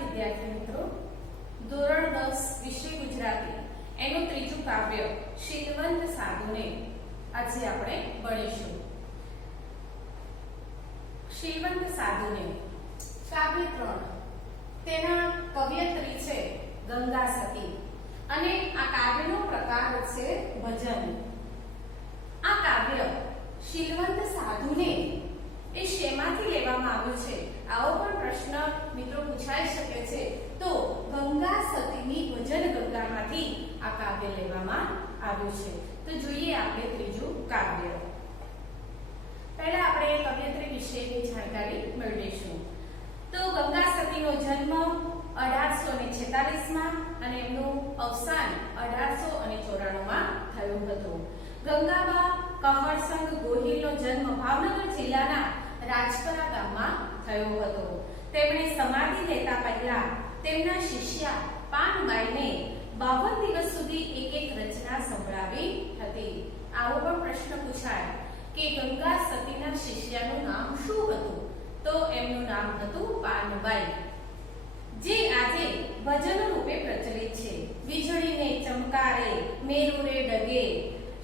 વિદ્યાર્થી મિત્રો, ધોરણ 10 વિષય ગુજરાતી એનું ત્રીજું કાવ્ય શીલવંત સાધુને આજે આપણે ભણીશું. શીલવંત સાધુને કાવ્ય 3. તેના કવયત્રી છે ગંગા સતી અને આ કાવ્યનો પ્રકાર છે ભજન. આ કાવ્ય શીલવંત સાધુને એ શેમાંથી લેવામાં આવ્યું છે? આવો પણ પ્રશ્ન મિત્રો પૂછાઈ શકે છે. તો ગંગા સતીની ભજન ગંગામાંથી આ કાવ્ય લેવામાં આવ્યું છે. તો જોઈએ આપણે ત્રીજું કાવ્ય. પહેલા આપણે કવયત્રી વિશેની જાણકારી મેળવીશું. તો ગંગા સતીનો જન્મ 1846 માં અને એમનું અવસાન 1894 માં થયું હતું. ગંગાબા કહરસંગ ગોહિલનો જન્મ ભાવનગર જિલ્લાના રાજપરા ગામમાં થયો હતો. તેમણે સમાધિ લેતા પહેલા તેમના શિષ્યા પાનબાઈને 52 દિવસ સુધી એક એક રચના સંભળાવી હતી. આવો પણ પ્રશ્ન પૂછાય કે ગંગા સતીના શિષ્યનું નામ શું હતું? તો એમનું નામ હતું પાનબાઈ, જે આજે ભજનો રૂપે પ્રચલિત છે. વીજળીને ચમકારે, મેરુ રે ડગે,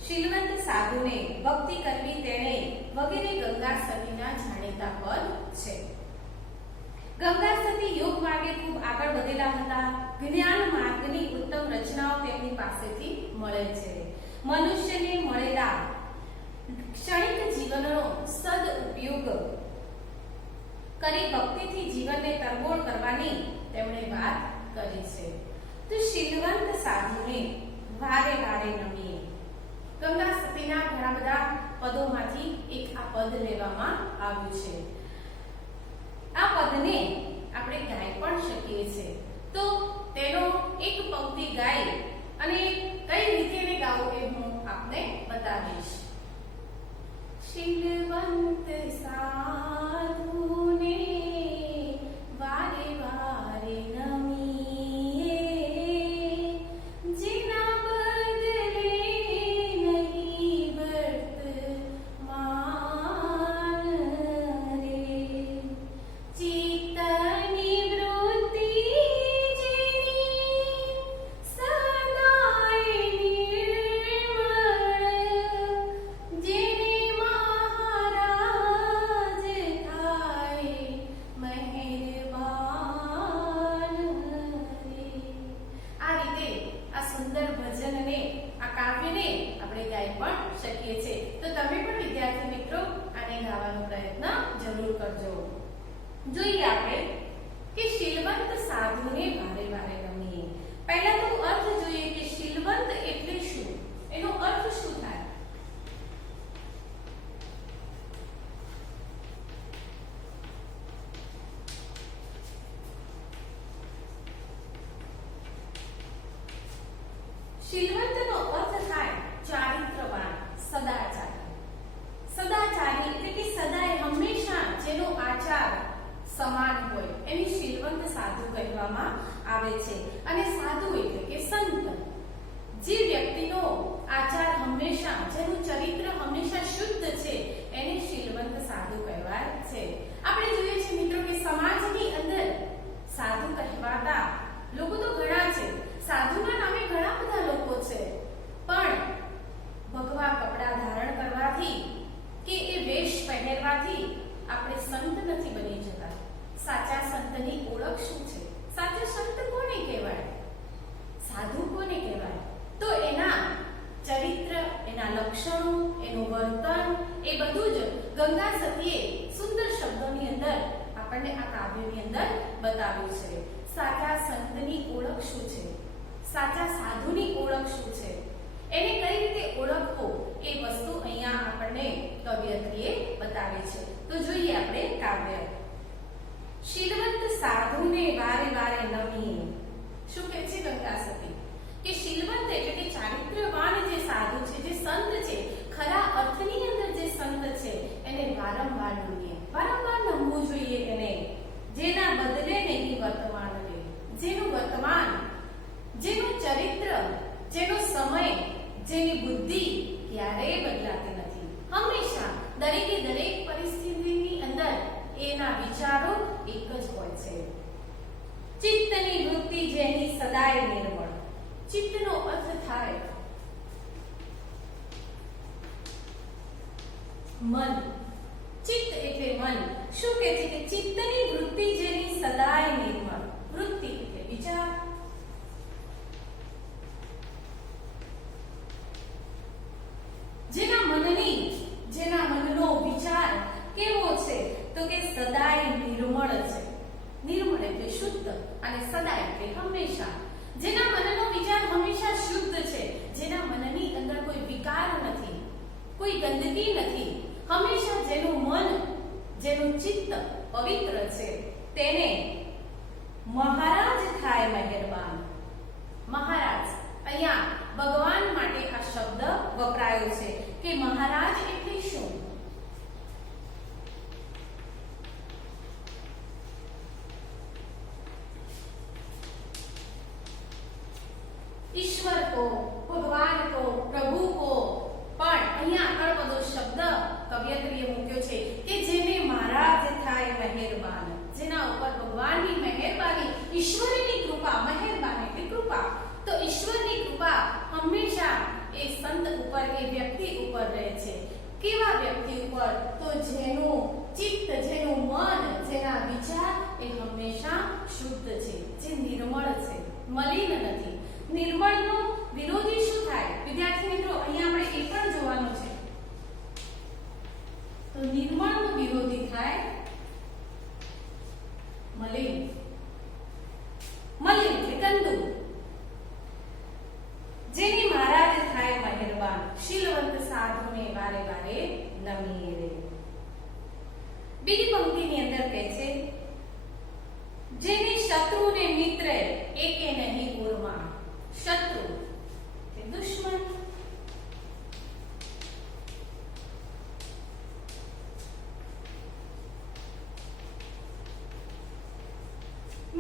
શીલવંત સાધુને ભક્તિ કરવી તેણે વગેરે ગંગા સતીના જાણીતા પદ છે. ગંગા સતી યોગ માર્ગે ખૂબ આગળ વધેલા હતા. જ્ઞાન માર્ગની ઉત્તમ રચનાઓ તેમની પાસેથી મળે છે. મનુષ્યને મળેલા ક્ષણિક જીવનનો સદ ઉપયોગ કરી ભક્તિથી જીવનને તરબોળ કરવાની તેમણે વાત કરી છે. તો શીલવંત સાધુને વારે વારે નમીએ. ગંગા સતીના ઘણા બધા પદોમાંથી એક આ પદ લેવામાં આવ્યું છે. આ પદને આપણે ગાઈ પણ શકીએ છીએ. તો તેનો એક પંક્તિ ગાઈ અને કઈ રીતે એને ગાવું એ હું આપને બતાવીશ. શીલવંત સાધુને વારે વારે નમીએ, જેના બદલે નહીં વર્તમાન રે, ચિત્તની વૃત્તિ જેની સદાય નિર્મળ, જેને મહારાજ થાય મહેરબાન રે. આ રીતે આ સુંદર ભજનને, આ કાવ્યને આપણે ગાઈ પણ શકીએ છીએ. તો તમે પણ વિદ્યાર્થી મિત્રો આને ગાવાનો પ્રયત્ન જરૂર કરજો. જોઈએ આપણે કે શીલવંત સાધુને વારે વારે નમીએ. પહેલા તો અર્થ જોઈએ કે શીલવંત એટલે શું, એનો અર્થ શું થાય? શીલવંતનો અર્થ થાય ચારિત્રવાન, સદાચારી. સદાચારી એટલે કે સદાય હંમેશા જેનો આચાર સમાન હોય એને શીલવંત સાધુ કહેવામાં આવે છે. અને સાધુ એટલે કે સંત, જે વ્યક્તિનો આચાર હંમેશા, જેનું ચરિત્ર હંમેશા શુદ્ધ છે એને શીલવંત સાધુ કહેવાય છે. આપણે જોઈએ છીએ મિત્રો કે સમાજની અંદર સાધુ કહેવાતા લોકો તો ઘણા છે. સાધુના નામે ઘણા બધા લોકો છે, પણ ભગવા કપડાં ધારણ કરવાથી કે એ વેશ પહેરવાથી આપણે સંત નથી બની જતા. સાચા સંતની ઓળખ શું છે? સાચા સંત કોને કહેવાય? સાધુ કોને કહેવાય? તો એના ચરિત્ર, એના લક્ષણો, એનું વર્તન, એ બધું જ ગંગા સતીએ સુંદર શબ્દોની અંદર આપણને આ કાવ્યની અંદર બતાવ્યું છે. સાચા સંતની ઓળખ શું છે? સાચા સાધુની ઓળખ શું છે? એને કઈ રીતે ઓળખવો એ વસ્તુ અહીંયા આપણને કવયત્રીએ બતાવી છે. તો જોઈએ આપણે કાવ્ય. શીલવંત સાધુને વારે વારે નમીએ. શું કહે છે ગંગા સતી? કે શીલવંત એટલે કે ચારિત્રવાન જે સાધુ છે, જે સંત છે, ખરા અર્થની અંદર જે સંત છે, એને વારંવાર નમીએ. વારંવાર નમવું જોઈએ એને, જેના બદલે નહીં વર્તમાન રે, જેનું વર્તમાન, જેનું ચરિત્ર, જેનો સમય, જેની બુદ્ધિ ક્યારેય બદલાતી નથી. હંમેશા દરેકે દરેક પરિસ્થિતિની અંદર એના વિચારો એક જ હોય છે. જે સદાય નિર્મળ. ચિત્તનો અર્થ થાય મન. ચિત્ત એટલે મન. શું કહે છે કે ચિત્તની વૃત્તિ જેની સદાય નિર્મળ. વૃત્તિ એટલે વિચાર. જેના મનનો વિચાર કેવો છે તો કે સદાય નિર્મળ છે. નિર્મળ એટલે શુદ્ધ અને સદાય એટલે હંમેશા. જેના મનનો વિચાર હંમેશા શુદ્ધ છે, જેના મનની અંદર કોઈ વિકાર નથી, કોઈ ગંદકી નથી, હંમેશા જેનું મન, જેનું ચિત્ત પવિત્ર છે, તેને મહારાજ થાય મહેરબાન. મહારાજ, અહીંયા ભગવાન માટે આ શબ્દ વપરાયો છે કે મહારાજ એટલે શું? ईश्वर को, भगवान को, प्रभु को, પણ અહીંયા આગળ બધો શબ્દ કવિયત્રીએ મૂક્યો છે કે જેને મહારાજ થાય મહેરબાન. જેના ઉપર ભગવાનની મહેરબાની, ઈશ્વરની કૃપા. મહેરબાન એટલે કૃપા. તો ઈશ્વરની કૃપા હંમેશા એ સંત ઉપર, એ વ્યક્તિ ઉપર રહે છે. કેવા વ્યક્તિ ઉપર? તો જેનું ચિત્ત, જેનું મન, જેના વિચાર એ હંમેશા શુદ્ધ છે, જે નિર્મળ છે, મલિન નથી. નિર્મળનો વિરોધી શું થાય? વિદ્યાર્થી મિત્રો, અહીંયા આપણે એ પણ જોવાનું છે. તો નિર્મળનો વિરોધી થાય મલિન. મલિન એટલે ગંદુ. જેની મહારાજ થાય મહેરબાન, શીલવંત સાધુને વારે વારે નમીએ રે. બીજી પંક્તિની અંદર કહે છે જેની શત્રુને મિત્ર એકે નહીં ઉર્મા. શત્રુ કે દુશ્મન.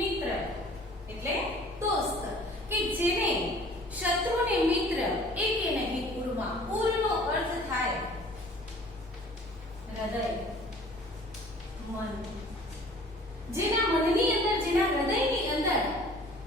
મિત્ર એટલે દોસ્ત, કે જેને શત્રુને મિત્ર એકે નહીં ઉર્મા. ઉર્નો અર્થ થાય હૃદય, મન. જેના મનની અંદર, જેના હૃદયની અંદર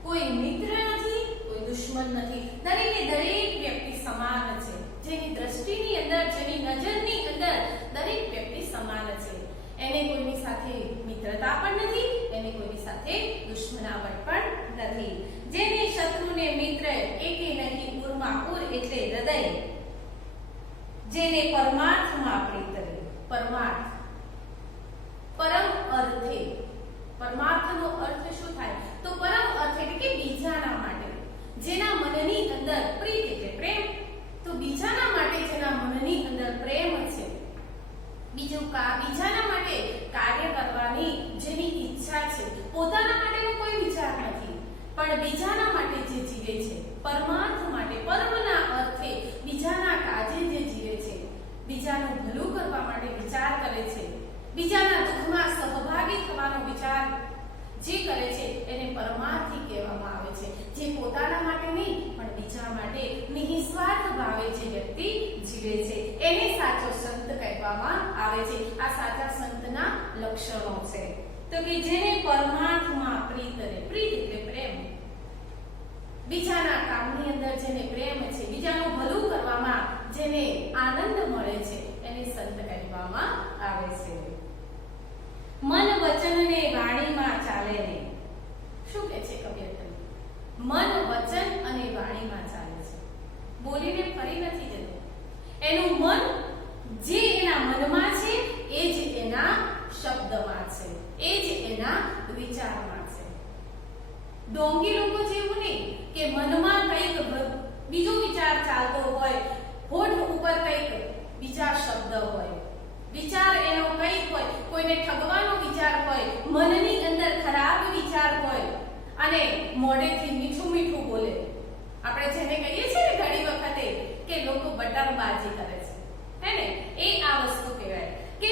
કોઈ મિત્ર નથી, કોઈ દુશ્મન નથી. દરેકે દરેક વ્યક્તિ સમાન છે. જેની દ્રષ્ટિની અંદર, જેની નજરની અંદર દરેક વ્યક્તિ સમાન છે. એને કોઈની સાથે મિત્રતા પણ નથી, એને કોઈની સાથે દુશ્મનાવટ પણ નથી. જેને શત્રુને મિત્ર એકે નહીં ઉર્મા. ઉર એટલે હૃદય. જેને પરમાર્થમાં પ્રીત રહે. પરમાર્થ, પરમ અર્થે. પરમાર્થનો અર્થ શું થાય? તો પરમ અર્થ એટલે કે બીજાના માટે. જેના મનની અંદર પ્રીત એટલે પ્રેમ. તો બીજાના માટે જેના મનની અંદર પ્રેમ છે, બીજાના માટે કાર્ય કરવાની જેની ઈચ્છા છે, પોતાના માટેનો કોઈ વિચાર નથી, પણ બીજાના માટે જે જીવે છે, પરમાર્થ માટે, પરમના અર્થે બીજાના કાજે જે જીવે છે, બીજાનું ભલું કરવા માટે વિચાર કરે છે, બીજાના દુઃખમાં સહભાગી થવાનો વિચાર જે કરે છે એને પરમાર્થી કહેવામાં આવે છે. જે પોતાના માટે નહીં પણ બીજા માટે નિસ્વાર્થ ભાવે જે વ્યક્તિ જીવે છે એને સાચો સંત કહેવામાં આવે છે. આ સાચા સંતના લક્ષણો છે. તો કે જેને પરમાર્થમાં પ્રીત રહે. પ્રીત એટલે પ્રેમ. બીજાના કામની અંદર જેને પ્રેમ છે, બીજાનું ભલું કરવામાં જેને આનંદ મળે છે એને સંત કહેવામાં આવે છે. મન વચન ને વાણીમાં ચાલે ને. શું કહે છે કવિયત્રી? મન વચન અને વાણીમાં ચાલે છે. બોલીને ફરી નથી જતો. એનું મન જે એના મનમાં છે એ જ એના શબ્દમાં છે, એ જ એના વિચારમાં છે. ડોંગી લોકો જેવું નહીં કે મનમાં કંઈક બીજો વિચાર ચાલતો હોય, હોઠ ઉપર કંઈક બીજા શબ્દ હોય, વિચાર એનો કંઈક હોય, કોઈને ઠગવાનો વિચાર હોય, મનની અંદર ખરાબ વિચાર હોય અને મોઢેથી મીઠું મીઠું બોલે. આપણે જેને કહીએ છીએ ને ઘણી વખતે કે લોકો બટરબાજી કરે છે, હે ને? એ આ વસ્તુ કહેવાય કે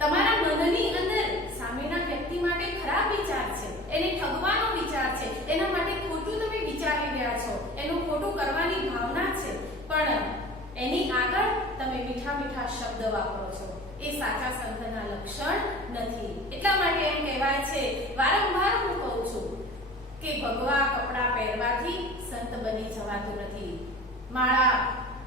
તમારા મનની અંદર સામેના વ્યક્તિ માટે ખરાબ વિચાર છે, એને ઠગવાનો વિચાર છે, એના માટે ખોટું તમે વિચારી રહ્યા છો, એનું ખોટું કરવાની ભાવના છે, પણ એની આગળ તમે મીઠા મીઠા શબ્દ વાપરો છો. એ સાચા સંતના લક્ષણ નથી. એટલા માટે એમ કહેવાય છે, વારંવાર હું કહું છું કે કે ભગવા કપડાં પહેરવાથી સંત બની જવાતું નથી, માળા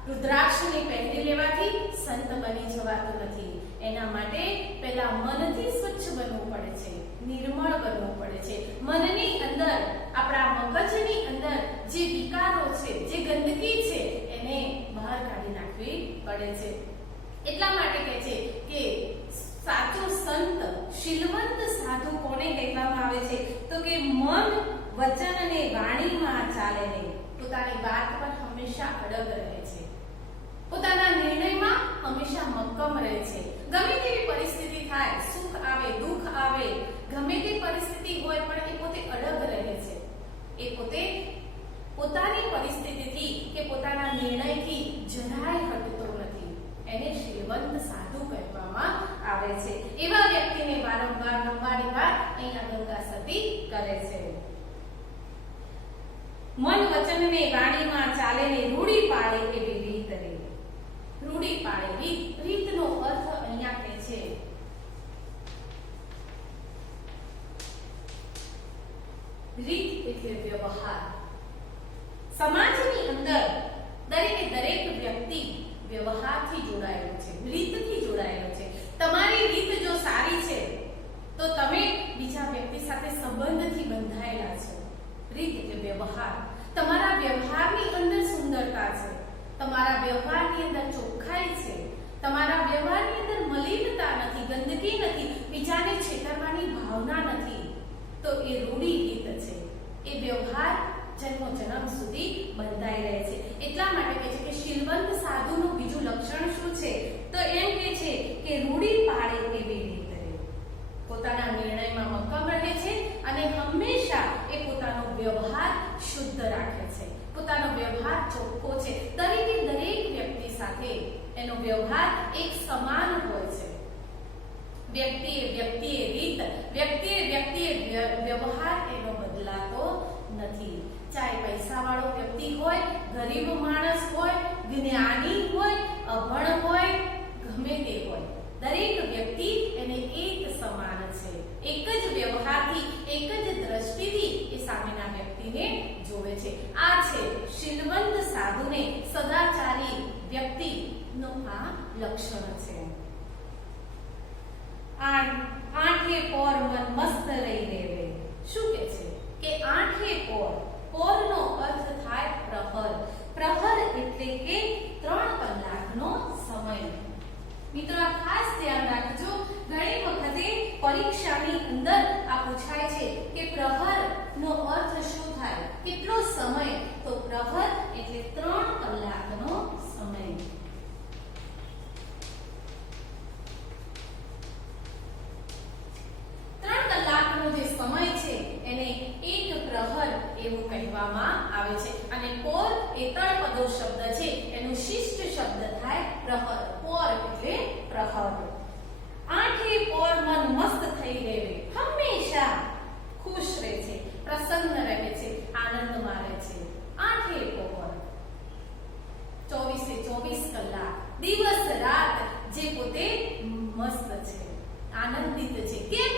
રુદ્રાક્ષની પહેરી લેવાથી સંત બની જવાતું નથી. એના માટે પહેલા મનથી સ્વચ્છ બનવું પડે છે, નિર્મળ બનવું પડે છે. મનની અંદર, આપણા મગજની અંદર જે વિકારો છે, જે ગંદકી છે, એને બહાર કાઢી નાખવી પડે છે. એટલા માટે કહે છે કે સાચો સંત, શીલવંત સાધુ કોને કહેવામાં આવે છે? તો કે મન, વચન અને વાણીમાં ચાલે નહીં, પોતાની વાત પર હંમેશા અડગ રહે છે, પોતાના નિર્ણયમાં હંમેશા મક્કમ રહે છે. ગમે તેવી પરિસ્થિતિ થાય, સુખ આવે, દુઃખ આવે, ગમે તે પરિસ્થિતિ હોય, પણ એ પોતે અડગ રહે છે. એ પોતે પોતાની પરિસ્થિતિથી કે પોતાના નિર્ણયથી જરાય હટતો નથી. એને શીલવંત સાધુ કહેવામાં આવે છે. એવા વ્યક્તિને વારંવાર નંબરની વાત અહીંયા ગંગા સતી કરે છે. મન, વચન ને વાણીમાં ચાલે ને રૂડી પાડે એવી રીત રે. રૂડી પાડે રીત, રીતનો અર્થ અહીંયા કહે છે રીત એટલે વ્યવહાર. સમાજની અંદર દરેકે દરેક વ્યક્તિ વ્યવહારથી જોડાયેલો છે, રીતથી જોડાયેલો છે. તમારી રીત જો સારી છે તો તમે બીજા વ્યક્તિ સાથે સંબંધથી બંધાયેલા છો. રીત એટલે વ્યવહાર. તમારા વ્યવહારની અંદર સુંદરતા છે, તમારા વ્યવહારની અંદર ચોખ્ખાઈ છે, તમારા વ્યવહારની અંદર મલિનતા નથી, ગંદકી નથી, બીજાને છેતરવાની ભાવના નથી, તો એ રૂઢી રીત છે. એ વ્યવહાર જન્મો જન્મ સુધી બંધાઈ રહે છે. એટલા માટે કહે છે કે શીલવંત સાધુનું બીજું લક્ષણ શું છે? તો એમ કહે છે કે રૂઢી પાડે એવી રીત રહે. પોતાના નિર્ણયમાં મક્કમ રહે છે અને હંમેશા એ પોતાનો વ્યવહાર શુદ્ધ રાખે છે, પોતાનો વ્યવહાર ચોખ્ખો છે. દરેકે દરેક વ્યક્તિ સાથે એનો વ્યવહાર એક સમાન હોય છે. વ્યક્તિએ રીત, વ્યક્તિએ વ્યવહાર એનો બદલાતો નથી. ચાહે પૈસાવાળો વ્યક્તિ હોય, ગરીબ માણસ હોય, જ્ઞાની હોય, અભણ હોય, ગમે તે હોય, દરેક વ્યક્તિ એને એક સમાન છે. એક જ વ્યવહારથી, એક જ દ્રષ્ટિથી એ સામેના વ્યક્તિને જોવે છે. આ છે શીલવંત સાધુને, સદાચારી વ્યક્તિનું આ લક્ષણ છે. આંખે પોર મન મસ્ત રહી રેવે. શું કે છે કે આંખે પોર, પોરનો અર્થ થાય પ્રહર. પ્રહર એટલે કે 3 કલાકનો સમય. મિત્રો આ ખાસ ધ્યાન રાખજો. ઘણી વખતે પરીક્ષાની અંદર આ પૂછાય છે કે પ્રહર નો અર્થ શું થાય, કેટલો સમય? તો પ્રહર એટલે 3 કલાકનો સમય. 3 કલાકનો જે સમય છે એને એક પ્રહર એવું કહેવામાં આવે છે. અને પોર એ તળપદો શબ્દ છે, એનું શિષ્ટ શબ્દ થાય પ્રહર. પોર એટલે પ્રહર. આંખે પોર મન મસ્ત થઈ રહેવે, હંમેશા ખુશ રહે છે, પ્રસન્ન રહે છે, આનંદમાં રહે છે. આંખે પોર 24 કલાક, દિવસ રાત જે પોતે મસ્ત છે, આનંદિત છે. કેમ?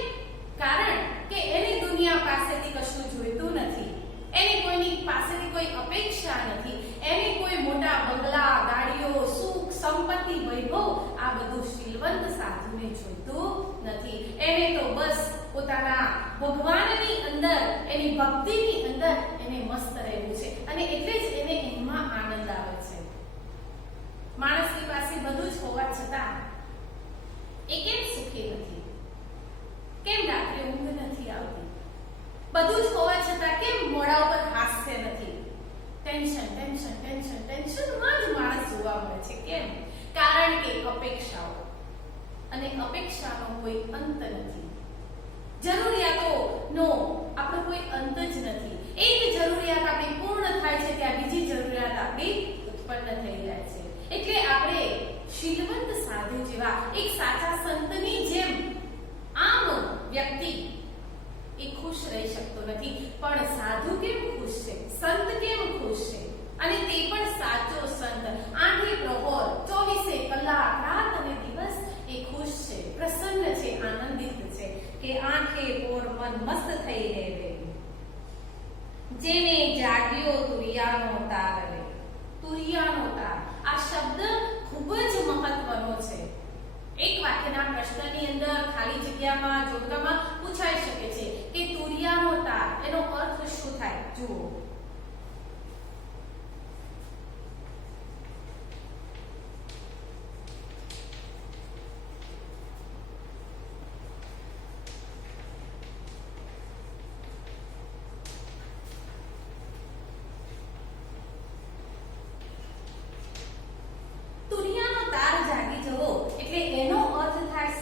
કારણ કે એની દુનિયા પાસેથી કશું જોઈતું નથી, એની કોઈની પાસેથી કોઈ અપેક્ષા નથી, એની કોઈ મોટા બંગલા, ગાડીઓ, સુખ, સંપત્તિ, વૈભવ, આ બધું શીલવંત સાધુને જોઈતું નથી. એને તો બસ પોતાના ભગવાનની અંદર, એની ભક્તિની અંદર એને મસ્ત રહેવું છે. અને એટલે જ એને એમાં આનંદ આવે છે. માણસની પાસે બધું જ હોવા છતાં એ કેમ સુખી નથી? કેમ રાત્રે ઊંઘ નથી આવતી? બધું જ હોવા છતાં કેમ મોઢા ઉપર હાસ્ય નથી? ટેન્શનમાં જ માણસ જોવા મળે છે. કેમ? કારણ કે અપેક્ષાઓ, અને અપેક્ષાનો કોઈ અંત નથી. જરૂરિયાતોનો આપણો કોઈ અંત જ નથી. એક જરૂરિયાત આપણી પૂર્ણ થાય છે ત્યાં બીજી જરૂરિયાત આપણી ઉત્પન્ન થઈ જાય છે. એટલે આપણે શીલવંત સાધુ જેવા એક સાચા સંતની જેમ આમ વ્યક્તિ એ ખુશ રહી શકતો નથી. પણ સાધુ કેમ ખુશ છે? સંત કેમ ખુશ છે? અને તે પણ સાચો સંત. આંખે પ્રહોર 24 કલાક, રાત અને દિવસ એ ખુશ છે, પ્રસન્ન છે, આનંદિત છે. કે આંખે પોર મન મસ્ત થઈ રહેવે. જેને જાગ્યો તુરિયાનો તાર રે. તુરિયાનો તાર આ શબ્દ ખૂબ જ મહત્વનો છે. એક વાક્યના પ્રશ્નની અંદર ખાલી જગ્યામાં જોડકામાં પૂછાઈ શકે છે કે તુરિયાનો તાર એનો અર્થ શું થાય. જુઓ,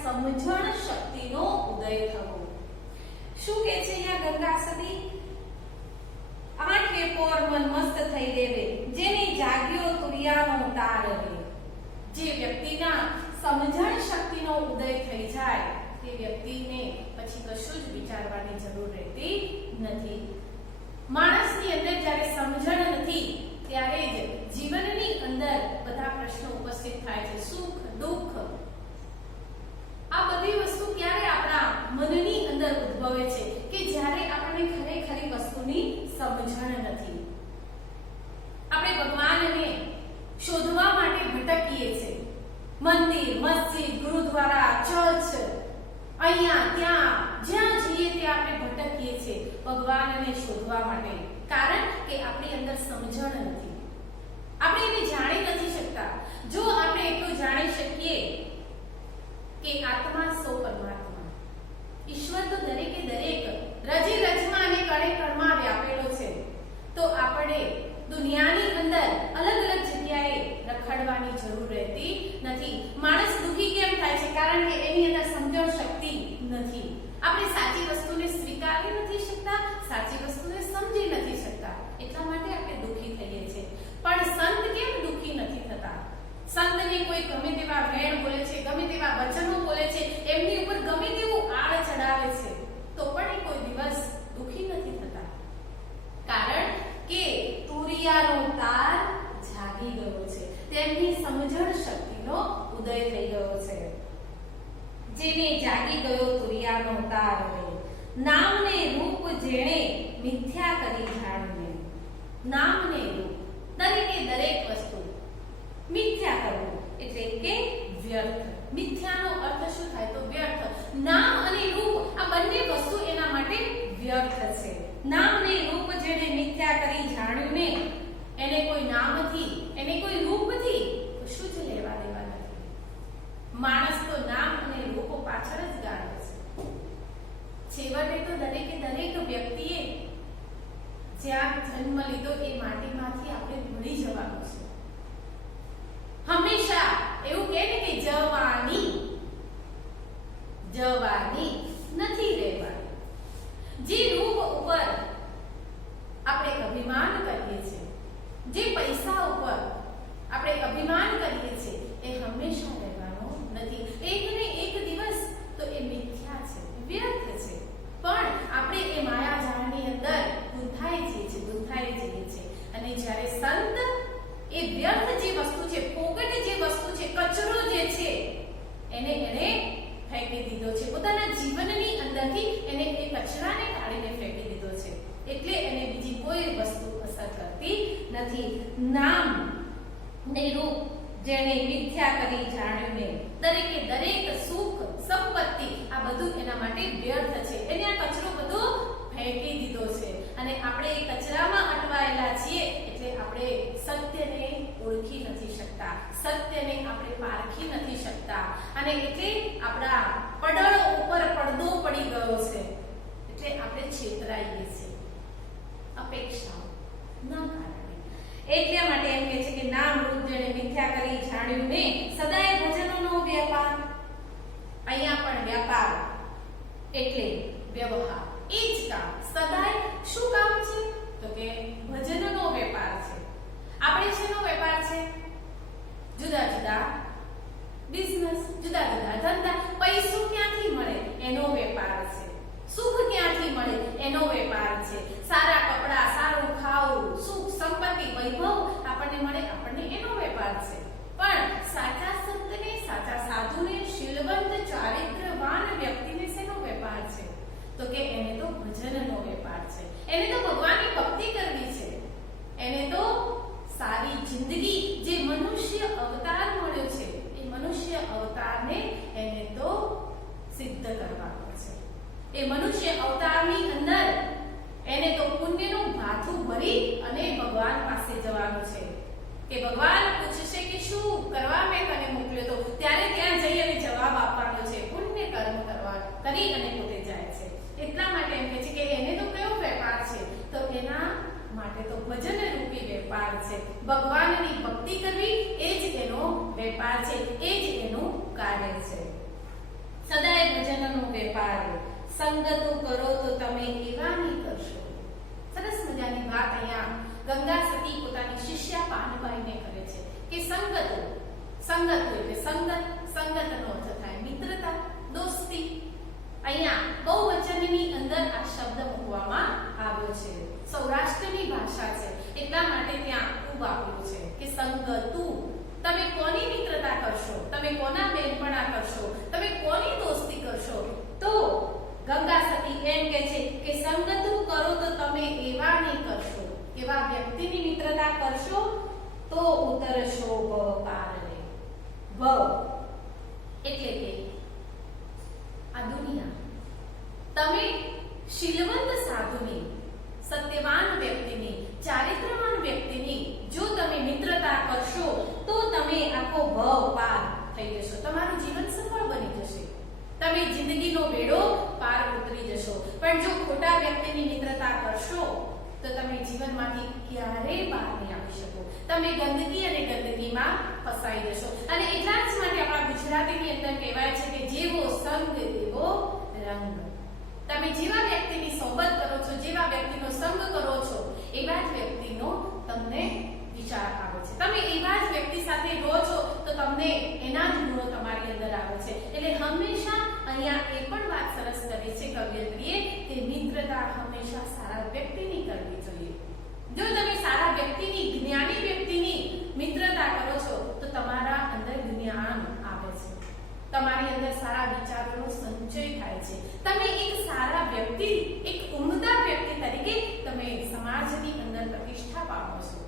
સમજણ શક્તિનો ઉદય થવો. શું કહે છે અહીંયા ગંગા સતી? આંખે પોર મન મસ્ત થઈ દેવે, જેની જાગ્યો તુરિયાનો તાર રે. જે વ્યક્તિના સમજણ શક્તિનો ઉદય થઈ જાય તે વ્યક્તિને પછી કશું જ વિચારવાની જરૂર રહેતી નથી. માણસની અંદર જ્યારે સમજણ નથી ત્યારે જ જીવનની અંદર બધા પ્રશ્નો ઉપસ્થિત થાય છે. સુખ દુઃખ આ બધી વસ્તુ ક્યારે આપણા મનની અંદર ઉદ્ભવે છે કે જ્યારે આપણને ખરેખરી વસ્તુની સમજણ નથી. આપણે ભગવાનને શોધવા માટે ભટકીએ છીએ. મંદિર, મસ્જિદ, ગુરુદ્વારા, ચર્ચ, અહીંયા ત્યાં જ્યાં જઈએ ત્યાં આપણે ભટકીએ છીએ ભગવાનને શોધવા માટે. કારણ કે આપણી અંદર સમજણ નથી. આપણે એને જાણી નથી શકતા. જો આપણે એટલું જાણી શકીએ કે આત્મા સો પરમાત્મા, ઈશ્વર તો દરેકે દરેક રજી રજમાં અને કણે કણમાં વ્યાપેલો છે, તો આપણે દુનિયાની અંદર અલગ અલગ જગ્યાએ રખડવાની જરૂર રહેતી નથી. માણસ દુઃખી કેમ થાય છે? કારણ કે એની અંદર સમજણ શક્તિ નથી. આપણે સાચી વસ્તુને સ્વીકારી નથી શકતા, સાચી વસ્તુને સમજી નથી શકતા, એટલા માટે આપણે દુઃખી થઈએ છીએ. પણ સંત કેમ દુઃખી નથી થતા? સંતને કોઈ ગમે તેવા વેણ બોલે છે, ગમે તેવા વચનો બોલે છે, એમની ઉપર ગમે તેવું આળ ચડાવે છે, તો પણ એ કોઈ દિવસ દુઃખી નથી થતા. કારણ કે તુરિયાનો તાર જાગી ગયો છે. તેમની સમજણ શક્તિનો ઉદય થઈ ગયો છે. જેને જાગી ગયો તુરિયાનો તાર રે, નામને રૂપ જેણે મિથ્યા કરી જાણને. નામને રૂપ, દરેકે દરેક વસ્તુ મિથ્યા કરવું એટલે કે વ્યર્થ. મિથ્યાનો અર્થ શું થાય? તો વ્યર્થ. નામ અને રૂપ આ બંને વસ્તુ એના માટે વ્યર્થ છે. નામ ને રૂપ જેને મિથ્યા કરી જાણ્યું ને, એને કોઈ નામથી, એને કોઈ રૂપથી કશું જ લેવા દેવા નથી. માણસ તો નામ અને રૂપ પાછળ જ ગાળે છે. છેવટે તો દરેકે દરેક વ્યક્તિએ જ્યાં જન્મ લીધો એ માટીમાંથી આપણે ભળી જવાનું છે. હંમેશા એવું કહે ને કે જવાની જવાની નથી રહેવાની. જે રૂપ ઉપર આપણે અભિમાન કરીએ છીએ, જે પૈસા ઉપર આપણે અભિમાન કરીએ છીએ, એ હંમેશા રહેવાનો નથી. એક ને એક દિવસ તો એ મિથ્યા છે, વ્યર્થ છે. પણ આપણે એ માયાજાળની અંદર ગૂંથાઈ જઈએ છીએ. અને જ્યારે સંત એ વ્યર્થ જે વસ્તુ છે, ફોગટ જે વસ્તુ છે, કચરો જે છે, એને ફેંકી દીધો છે. પોતાના જીવનની અંદરથી એને એ કચરાને કાઢીને ફેંકી દીધો છે. એટલે એને બીજી કોઈ વસ્તુ અસર કરતી નથી. નામ ને રૂપ જેણે મિથ્યા કરી જાણ્યું ને, દરેકે દરેક સુખ સંપત્તિ આ બધું એના માટે વ્યર્થ છે. એને આ કચરો બધો ફેંકી દીધો છે. અને આપણે એ કચરામાં અટવાયેલા છીએ એટલે આપણે સત્યને ઓળખી નથી શકતા, સત્યને આપણે પારખી નથી શકતા. અને એટલે આપણા પડળો ઉપર પડદો પડી ગયો છે. એટલે આપણે છેતરાઈએ છીએ અપેક્ષાઓ ના કારણે. એટલા માટે એમ કહે છે કે નામ રૂપ જેણે મિથ્યા કરી જાણ્યું ને, સદાય ભજનનો વ્યાપાર. અહીંયા પણ વ્યાપાર એટલે વ્યવહાર, એ જ કામ. સદાય શું કામ છે? તો કે ભજનનો વેપાર છે. આપણે શેનો વેપાર છે? જુદા જુદા બિઝનેસ, જુદા જુદા ધંધા. પૈસો ક્યાંથી મળે એનો વેપાર છે. સુખ ક્યાંથી મળે એનો વેપાર છે. સારા કપડા, સારું ખાવું, સુખ સંપત્તિ, વૈભવ આપણને મળે, આપણને એનો વેપાર છે. પણ સાચા સંતને, સાચા સાધુને, શીલવંત ચારિત્રવાન વ્યક્તિને શેનો વેપાર છે? તો કે એને તો ભજનનો વેપાર છે. એને તો ભગવાનની ભક્તિ સિદ્ધ કરવાનો છે. એ મનુષ્ય અવતારની અંદર એને તો પુણ્યનું ભાથું ભરી અને ભગવાન પાસે જવાનું છે કે ભગવાન પૂછશે કે શું કરવા મેં તને મોકલ્યો તો, ત્યારે ત્યાં જઈ અને જવાબ આપવાનો છે, પુણ્ય કર્મ કરવા કરી અને પોતે જાય છે. એટલા માટે એમ કહે છે કે એને તો કયો વેપાર છે, તો એના માટે તો ભજન રૂપી વેપાર છે. ભગવાનની ભક્તિ કરવી એ જ એનો વેપાર છે, એ જ એનું કાર્ય છે. સદાય ભજનનો વેપાર, સંગતો કરો તો તમે એવા નહીં કરશો. સરસ મજાની વાત અહીંયા ગંગા સતી પોતાની શિષ્યા પાનબાઈને કરે છે કે સંગતો, સંગતો એટલે સંગતનો અર્થ થાય મિત્રતા, દોસ્તી. અહીંયા બહુવચનની અંદર આ શબ્દ મૂકવામાં આવ્યો છે. સૌરાષ્ટ્રની ભાષા છે એટલા માટે ત્યાં ખૂબ આપ્યું છે કે સંગતુ. તમે કોની મિત્રતા કરશો, તમે કોના બેનપણા કરશો, તમે કોની દોસ્તી કરશો, તો ગંગા સતી એમ કહે છે કે સંગતુ કરો તો તમે એવા નહીં કરશો, એવા વ્યક્તિની મિત્રતા કરશો તો ઉતરશો ભવ પારને. ભવ એટલે કે આ દુનિયા. તમે શીલવંત સાધુની, સત્યવાન વ્યક્તિની, ચારિત્રવાન વ્યક્તિની જો તમે મિત્રતા કરશો તો તમે આખો ભવ પાર થઈ જશો, તમારું જીવન સફળ બની જશે, તમે જિંદગીનો બેડો પાર ઉતરી જશો. પણ જો ખોટા વ્યક્તિની મિત્રતા કરશો તો તમે જીવનમાંથી ક્યારેય બહાર નહીં આવી શકો, તમે ગંદકી અને ગંદકીમાં ફસાઈ જશો. અને એટલા જ માટે આપણા ગુજરાતીની અંદર કહેવાય છે કે જેવો સંગ એવો રંગ. તમે જેવા વ્યક્તિની સોબત કરો છો, જેવા વ્યક્તિનો સંગ કરો છો, એવા જ વ્યક્તિનો તમને વિચાર આવે છે. તમે એવા જ વ્યક્તિ સાથે રહો છો તો તમને એના જ ગુણો તમારી અંદર આવે છે. એટલે હંમેશા અહીંયા એ પણ વાત સરસ કરી છે કવિયત્રીએ કે મિત્રતા હંમેશા સારા વ્યક્તિની કરવી જોઈએ. જો તમે સારા વ્યક્તિની, જ્ઞાની વ્યક્તિની મિત્રતા કરો છો તો તમારા અંદર જ્ઞાન આવે છે, તમારી અંદર સારા વિચારોનો સંચય થાય છે, તમે એક સારા વ્યક્તિ, એક ઉમદા વ્યક્તિ તરીકે તમે સમાજની અંદર પ્રતિષ્ઠા પામો છો.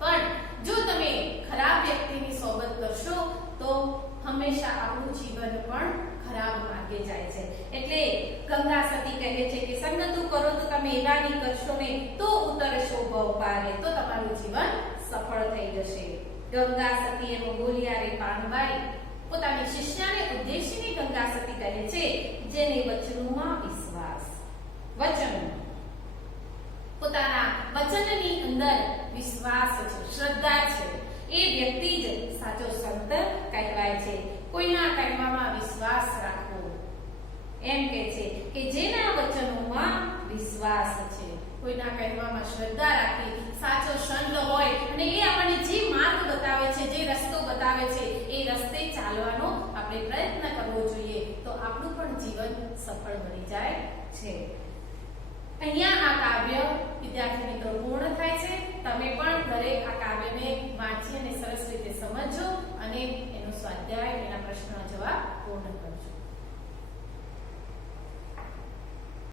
પણ જો તમે ખરાબ વ્યક્તિની સોબત કરશો તો હંમેશા આપણું જીવન પણ ખરાબ માર્ગે જાય છે. એટલે ગંગા સતી કહે છે કે સંગતુ કરો તો તમે એવા નહીં કરશો ને તો ઉતરશો ભવ પારે, તો તમારું જીવન સફળ થઈ જશે. ગંગા સતી એમ બોલ્યા રે પાનબાઈ. પોતાની શિષ્યાને ઉદ્દેશીને ગંગા સતી કહે છે જેને વચનોમાં વિશ્વાસ, વચનો પોતાના વચનની અંદર વિશ્વાસ છે, શ્રદ્ધા છે, એ વ્યક્તિ જ સાચો સંત કહેવાય છે. કોઈના કહેવામાં વિશ્વાસ રાખવો, એમ કહે છે કે જેના વચનોમાં વિશ્વાસ છે, કોઈના કહેવામાં શ્રદ્ધા રાખવી, સાચો સંત હોય અને એ આપણને જે માર્ગ બતાવે છે, જે રસ્તો બતાવે છે, એ રસ્તે ચાલવાનો આપણે પ્રયત્ન કરવો જોઈએ, તો આપણું પણ જીવન સફળ બની જાય છે. અહીંયા આ કાવ્ય વિદ્યાર્થી મિત્રો પૂર્ણ થાય છે. તમે પણ ઘરે આ કાવ્યને વાંચી અને સરસ રીતે સમજો અને એનો સ્વાધ્યાય, એના પ્રશ્નનો જવાબ પૂર્ણ કરજો.